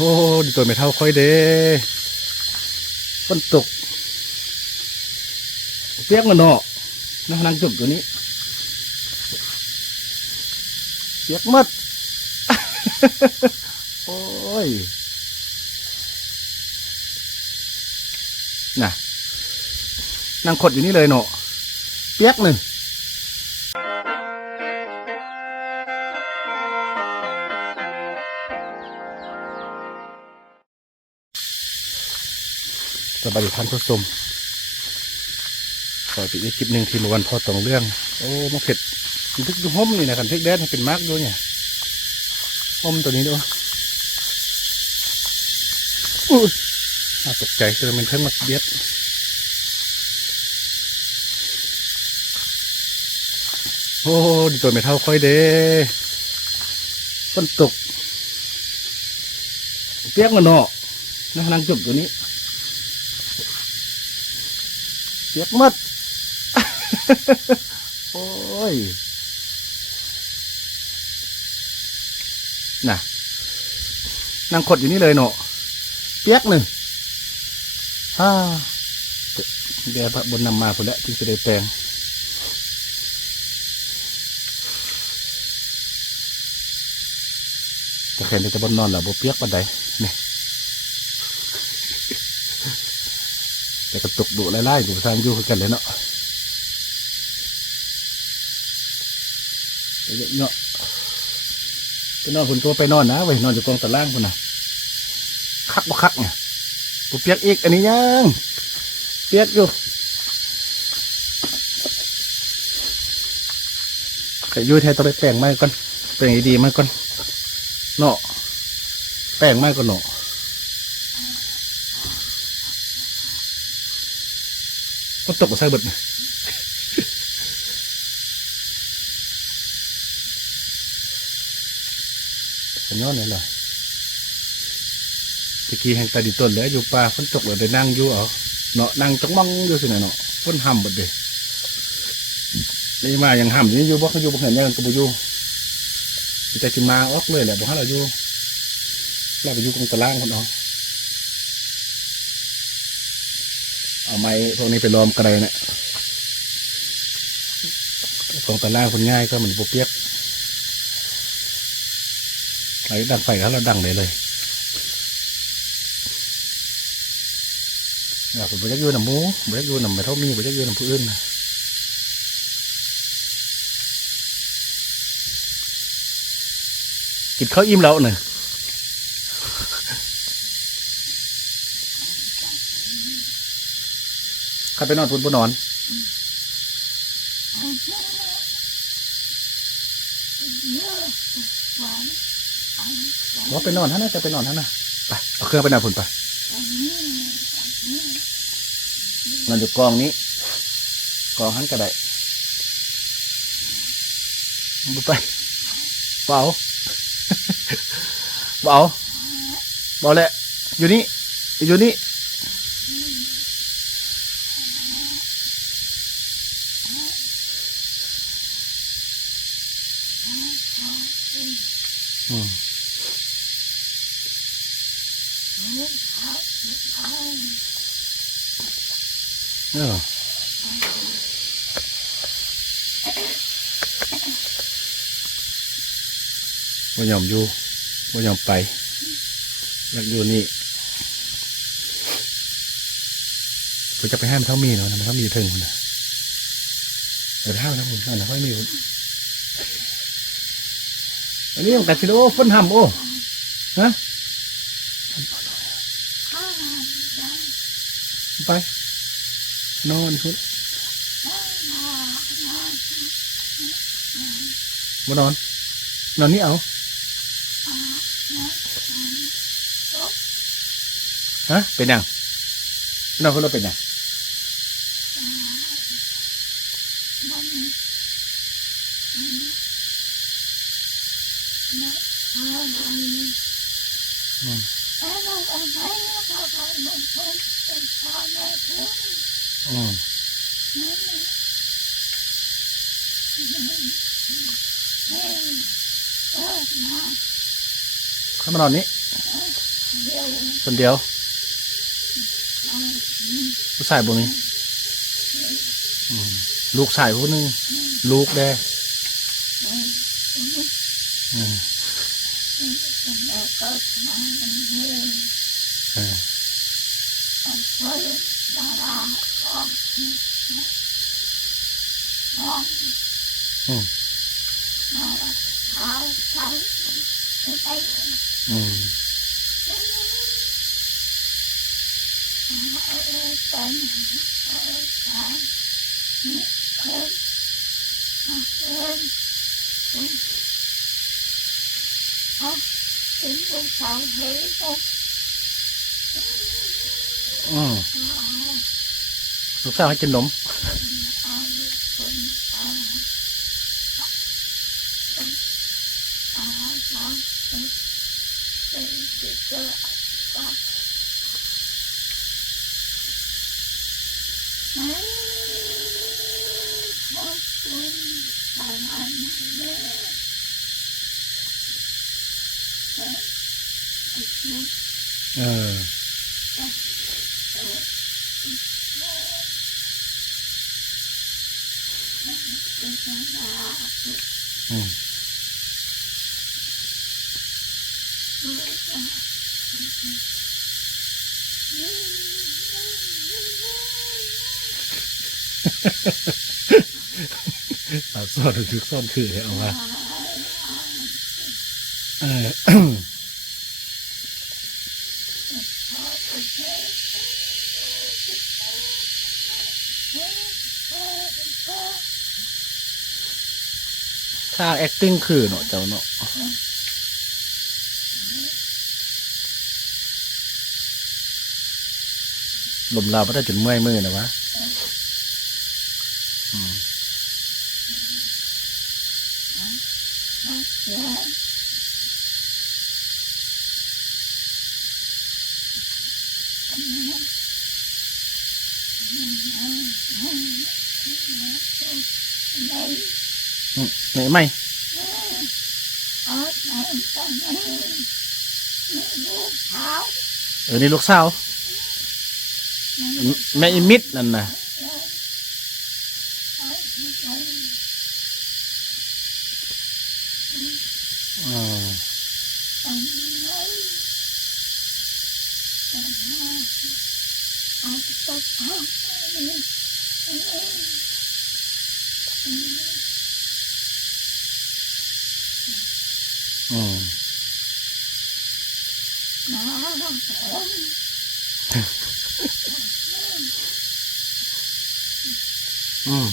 โอ้ดีตัวไม่เท่าค่อยเด้ฝนตกเปียกมันเนาะนั่งจุกตัวนี้เปียกมัด โอ้ยน่ะนั่งขดอยู่นี่เลยเนาะเปียกหนึ่งสวัสดีท่านผู้ชมขอปิดอีกคลิปหนึ่งที่เมื่อวันพอตรงเรื่องโอ้มาเผ็ดมันทึกดูห้มนี่นะคันทึกแดดเป็นมาร์กด้วยเนี่ยห้มตัวนี้ด้วยอุ้ยตกใจคือมันเพิ่งมาเบียดโอ้ดีตัวไม่เท่าค่อยเด้ฝนตกเปียกมันเนาะนั่งจุกตัวนี้เปียกมัด โอ้ยน่ะนั่งขดอยู่นี่เลยเนาะเปียกหนึ่งเดี๋ยวบนนำมาคนละที่จะได้แปลงแต่แค่ในตะบนนอนเหรอบ่เปียกปันใดเนี่ยแต่กระตุกดุไล่ๆอยู่ทางอยู่กันเลยเนาะเนาะไปนอนคุณก็ไปนอนนะไปนอนอยู่กองตะล่างคุณน่ะคักบ่คักเนี่ยบ่เปียกอีกอันนี้ยังเปียกอยู่แต่ยูแทนต้องไปแป้งไม้ก่อนแป้งดีๆไม้ก่อนเนาะแป้งไม้ก่อนเนาะก็ตกกับไส้เบิดเป็นยอดเลยเหรอตะกี้แห่งตาดีต้นแล้วอยู่ป่าฝนตกเลยได้นั่งอยู่เอาเนาะนั่งจ้องมองอยู่สิไหนเนาะฝนห่ำหมดเลยนี่มาอย่างห่ำนี่อยู่บ่เขาอยู่บ่เห็นยังกระบุอยู่แต่จิมาออกเลยแหละบ่ให้เราอยู่เราไปอยู่ตรงตะล่างคนเอาไม้พวกนี้ไปล้อมกระไดเนี่ยตรงตะล่างคนง่ายก็เหมือนโปเปียกไหลดังไฟแล้วเราดังเลยผมไปยักยูน้ำหมูไปยักยูน้ำไม่เท่ามีไปยักยูน้ำผู้อื่นกินข้าวอิ่มแล้วเนี่ยใครไปนอนบนนอนว่าไปนอนท่านน่ะจะไปนอนท่านน่ะไปเอาเครื่องไปนอนผุนไปนอนอยู่กองนี้กองหันกระไดไปเบาเบาแหละอยู่นี่อยู่นี่ว่ายอมอยู่ว่ายอมไปอยากอยู่นี่กูจะไปห้ามเท่ามีเนาะมันเท่ามีถึงนะเดี๋ยวเท่านะผมนั่นนะไม่มีอันนี้มันกัดชิโร่ฝนห้ำโอ้ฮะไปนอนชุดมานอนนี่เอาฮะเป็นยังนอนคนเราเป็นยังเข้ามานอนนี้ คนเดียวผู้ชายบ่มีลูกชายผู้หนึงลูกแด่อืมอืมอืมอืมลูกสาวให้กินนมเอออืมเอาซ่อนถึกซ่อนคือเอาว่าเออ ถ้า acting คือเนาะเจ้าเนาะลมลาวไม่ได้จนเมื่อยมือนะวะอืมเหนื่อยไหมนี่ลูกสาวแม่อิมิดนั่นน่ะอ๋ออืมอืม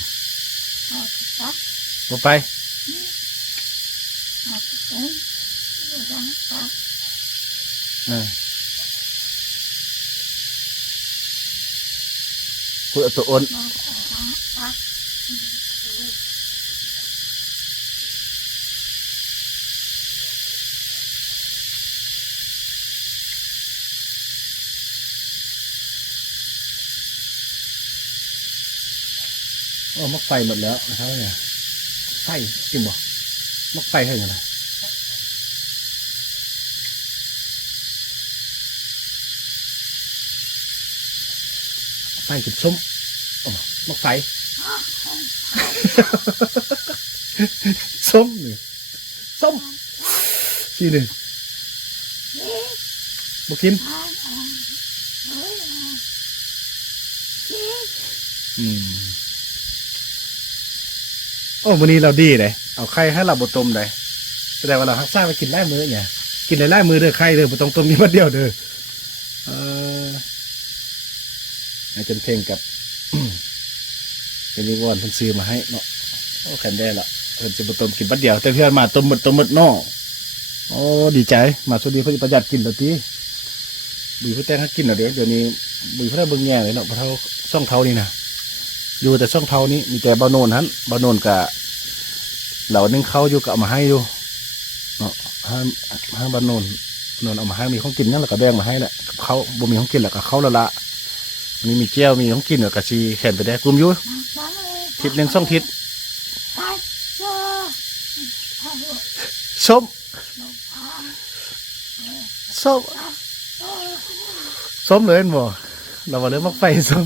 บ่ไปเออคุยเอาตัวอ้นโอ้มักไฟหมดแล้วนะครับเนี่ยไฟกินบ่มักไฟให้ยังไงไฟกินส้มโอ้มักไฟ ส้มนี่ส้มชีหนึ่งบ่กินอืมโอ้วันนี้เราดีเลยเอาไข่ให้เราบดต้มเลยแสดงว่าเราฮักซ่าไปกินไล่มือเนี่ยกินไล่มือเด้อไข่เด้อบดต้มต้มนี้มาเดียวเด้ออาจารย์เพลงกับ เป็นนิวรณ์เพิ่นซื้อมาให้เนาะโอ้แข็งได้ละเพิ่นจะบดต้มกินบัดเดียวแต่เพื่อนมาต้มหมดนอโอ้ดีใจมาช่วงนี้เพิ่นประหยัดกินแล้วทีบุยเพื่อแต่งให้กินเดี๋ยวนี้บุยเพื่อเบิ่งแง่เลยเนาะเพราะเท่าช่องเท้านี่นะอยู่แต่ช่องเท้านี้มีแต่บาโนนฮันบาโนนกับเหล่านึงเขาอยู่กับเอามาให้อยู่เนาะห้าบาโนนเอามาให้มีของกินนั่นแหละก็แบ่งมาให้แหละกับเขาบ่มีของกินแหละกับเขาละนี่มีเจียวมีของกินกับชีแขนไปได้กลุ่มอยู่ทิศหนึ่ง2 ทิศส้ม ส้มเลยบ่เราบอกเลยมักไฟส้ม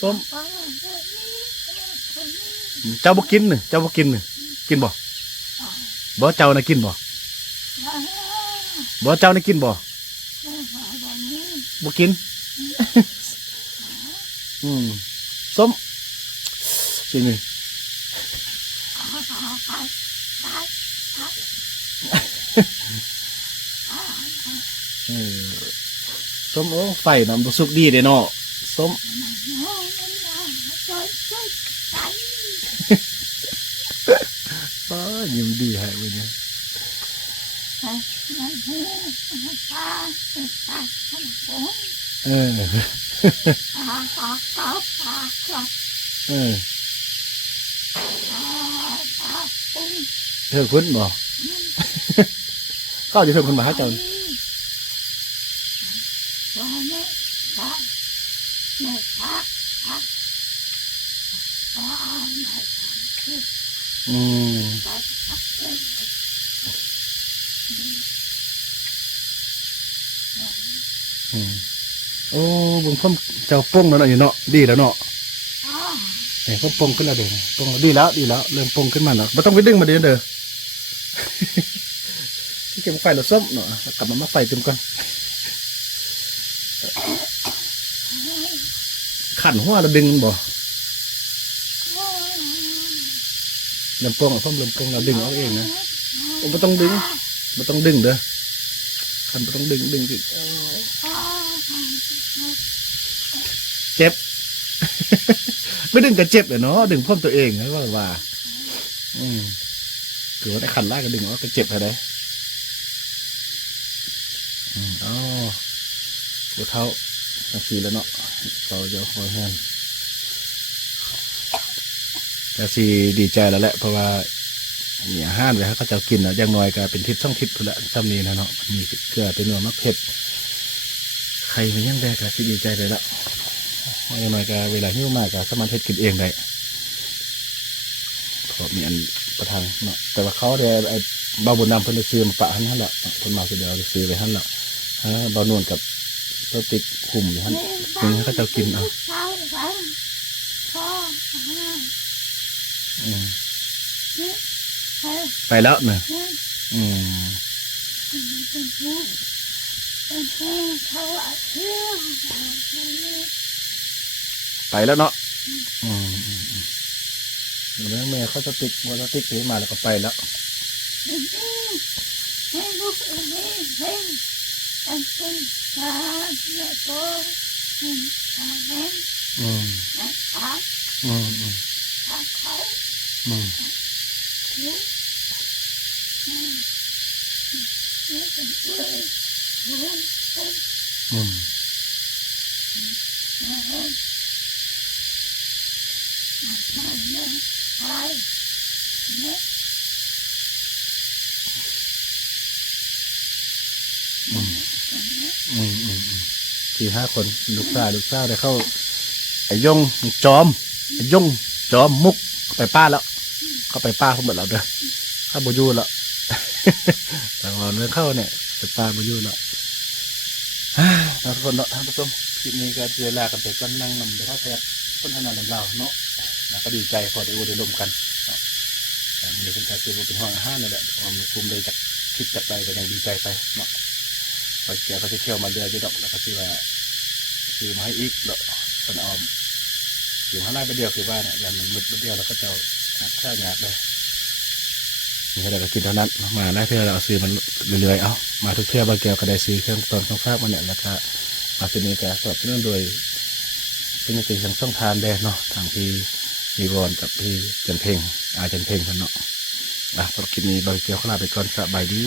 ส้มเจ้าบ่กินน่ะเจ้าบ่กินน่ะกินบ่บ่เจ้าน่ะกินบ่บ่เจ้าน่ะกินบ่บ่กินส้มจริงเลยส้มโอ้ไฟน้ำสุกดีเด้เนาะส้มยิ้มดีให้เว้ยเนี่ยเธอคุ้นบ่เข้าจะเธอคนมาหาเจ้าโอ้บุญพ่อเจ้าป้งแล้วเนาะอยู่เนาะดีแล้วเนาะเนี่ยพ่อป้งขึ้นแล้วเด้อป้งดีแล้วเริ่มป้งขึ้นมาแล้วไม่ต้องไปดึงมาเด้อที่เก็บไฟเราส้มเนาะกลับมาไฟเต็มก่อนขันหัวเราดึงบ่เริ่มป้งพ่อเริ่มป้งเราดึงเอาเองนะไม่ต้องดึงเด้อขันไม่ต้องดึงสิเจ็บ ไม่ดึงก็เจ็บเลยเนาะดึงพ่นตัวเองนะว่าถือว่าได้ขันแรกก็ดึงว่าก็เจ็บอะไรอ๋อหัวเท้าสีแล้วเนาะเราจะคอยแห้งแต่สีดีใจแล้วแหละเพราะว่ามีอาหารไว้ให้เขาจะกินนะอย่างน้อยก็เป็นทิศช่องทิศพุ่นละซ้ำนี้นะเนาะมีเกลือเป็นเนื้อมะเผ็ดใครมียังได้ก็สีดีใจเลยละอย่างน้อยก็เวลาหิ้วมากก็สามารถเฮ็ดกินเองได้เพราะมีอันประทังเนาะแต่ว่าเขาได้ไอ้เบาบุญนำเพิ่นซื้อมาปะหันนั่นแหละเพิ่นมาเดียวซื้อไปหันแหละเบานวลกับตัวติดหุ่มอยู่หันนี่เขาจะกินเอาไปแล้วเนี่ยไปแล้วเนาะแล้วแม่เขาจะติดวัวจะติดถือมาแล้วก็ไปแล้ว4-5 คนลูกสาวได้เข้าไอ้ยงจอมมุกไปป้าแล้วเขาไปป้าเขาหมดแล้วเด้อเข้าบูยูแล้วแต่ว่าเรื่องเข้าเนี่ยไปป้าบูยูแล้วทุกคนเนาะท่านผู้ชมคลิปนี้ก็เวลากันไปก็นั่งนำไปท่าแทบต้นธนาดำเราเนาะก็ดีใจพอได้อุดมกันเนาะมันเป็นการซื้อเป็นห้องอาหารนั่นแหละมันคุมเลยจากคิดจากใจก็ยังดีใจไปเนาะพอแกก็จะเที่ยวมาเดือนจะดอกแล้วก็ซื้อว่าซื้อมาให้อีกเนาะตอนออมซื้อมาไล่ไปเดียวคือว่าเนี่ยยันมันมืดไปเดียวแล้วก็จะข้าวหยาบเลยนี่ก็ได้ก็กินเท่านั้นมาได้เพื่อเราซื้อมันเรื่อยๆเอามาทุกเที่ยวบางแก้วก็ได้ซื้อเครื่องตอนฟ้ามันเนี่ยแล้วก็มาที่นี่ก็สดเนื่องโดยเป็นติทางช่องทานแดนเนาะทางพี่มีบอลกับพี่จันเพ่งจันเพ่งกันเนาะสำหรับคลิปนี้บางแก้วขลาไปก่อนสบายดี